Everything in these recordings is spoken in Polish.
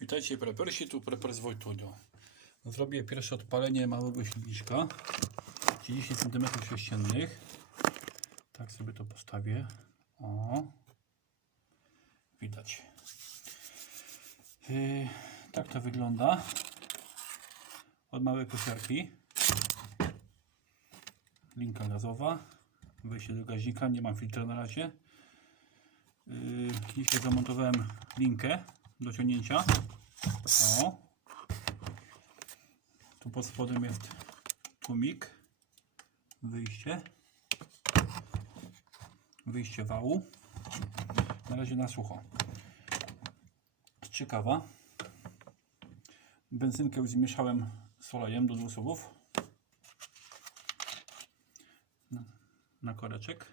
Witajcie prepersi, tu preper z Wojtunio. Zrobię pierwsze odpalenie małego silniczka. 30 cm sześciennych. Tak sobie to postawię. O. Widać. Yy, tak to wygląda. Od małej kosiarki. Linka gazowa. Wejście do gaźnika. Nie mam filtra na razie. Yy, dzisiaj zamontowałem linkę do ciągnięcia. O. Tu pod spodem jest tłumik. Wyjście. Wyjście wału. Na razie na sucho. Ciekawa. Benzynkę już zmieszałem z olejem do dwóch słów. Na, na koreczek.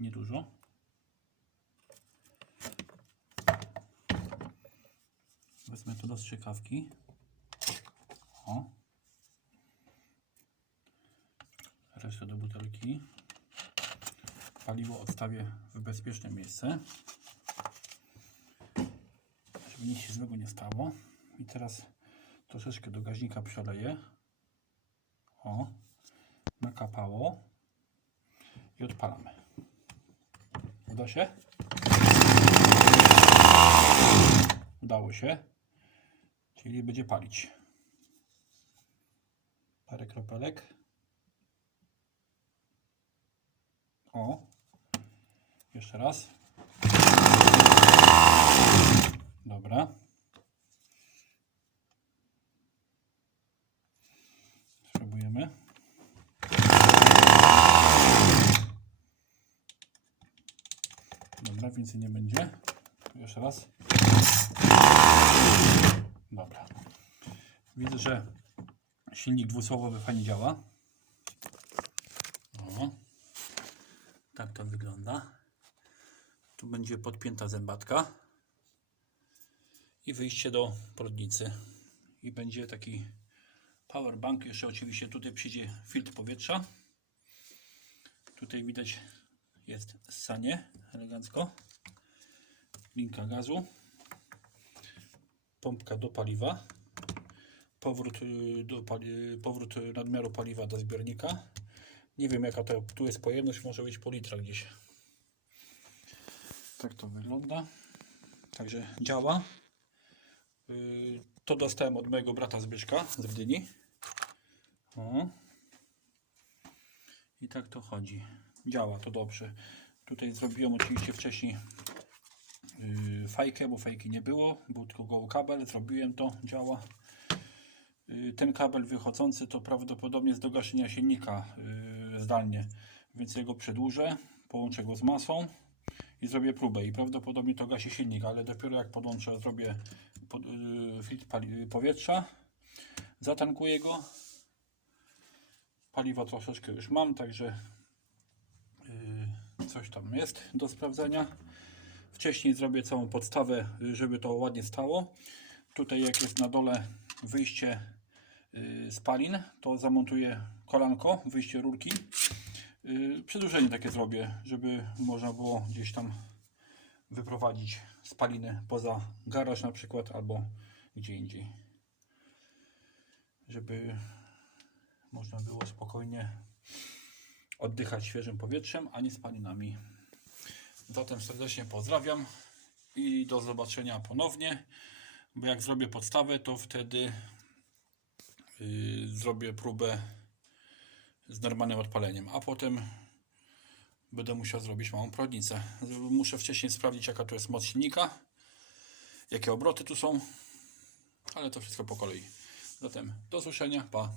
Niedużo. Do strzykawki. O. Resztę do butelki. Paliwo odstawię w bezpieczne miejsce. Żeby nic się złego nie stało. I teraz troszeczkę do gaźnika przeleję. O. Nakapało. I odpalamy. Uda się? Udało się. Czyli będzie palić. Parę kropelek. O. Jeszcze raz. Dobra. Spróbujemy. Dobra, więcej nie będzie. Jeszcze raz. Widzę, że silnik dwusłowowy fajnie działa. O. Tak to wygląda. Tu będzie podpięta zębatka i wyjście do prądnicy. I będzie taki powerbank. Jeszcze oczywiście tutaj przyjdzie filtr powietrza. Tutaj widać jest ssanie elegancko. Linka gazu. Pompka do paliwa. Powrót, y, do, pali- powrót nadmiaru paliwa do zbiornika. Nie wiem jaka to tu jest pojemność, może być po litrach gdzieś. Tak to wygląda. Także działa. Yy, To dostałem od mojego brata Zbyszka z Gdyni. O. I tak to chodzi. Działa to dobrze. Tutaj zrobiłem oczywiście wcześniej fajkę, bo fajki nie było. Był tylko goły kabel. Zrobiłem to, działa. Yy, Ten kabel wychodzący to prawdopodobnie jest do gaszenia silnika yy, zdalnie, więc jego przedłużę, połączę go z masą i zrobię próbę i prawdopodobnie to gasi silnik, ale dopiero jak podłączę, zrobię yy, filtr powietrza, zatankuję go. Paliwa troszeczkę już mam, także coś tam jest do sprawdzenia. Wcześniej zrobię całą podstawę, y, żeby to ładnie stało. Tutaj jak jest na dole wyjście y, spalin, to zamontuję kolanko, wyjście rurki. Y, Przedłużenie takie zrobię, żeby można było gdzieś tam wyprowadzić spaliny poza garaż na przykład albo gdzie indziej. Żeby można było spokojnie oddychać świeżym powietrzem, a nie spalinami. Zatem serdecznie pozdrawiam i do zobaczenia ponownie, bo jak zrobię podstawę, to wtedy zrobię próbę z normalnym odpaleniem, a potem będę musiał zrobić małą prądnicę. Muszę wcześniej sprawdzić jaka to jest moc silnika, jakie obroty tu są, ale to wszystko po kolei. Zatem do słyszenia, pa.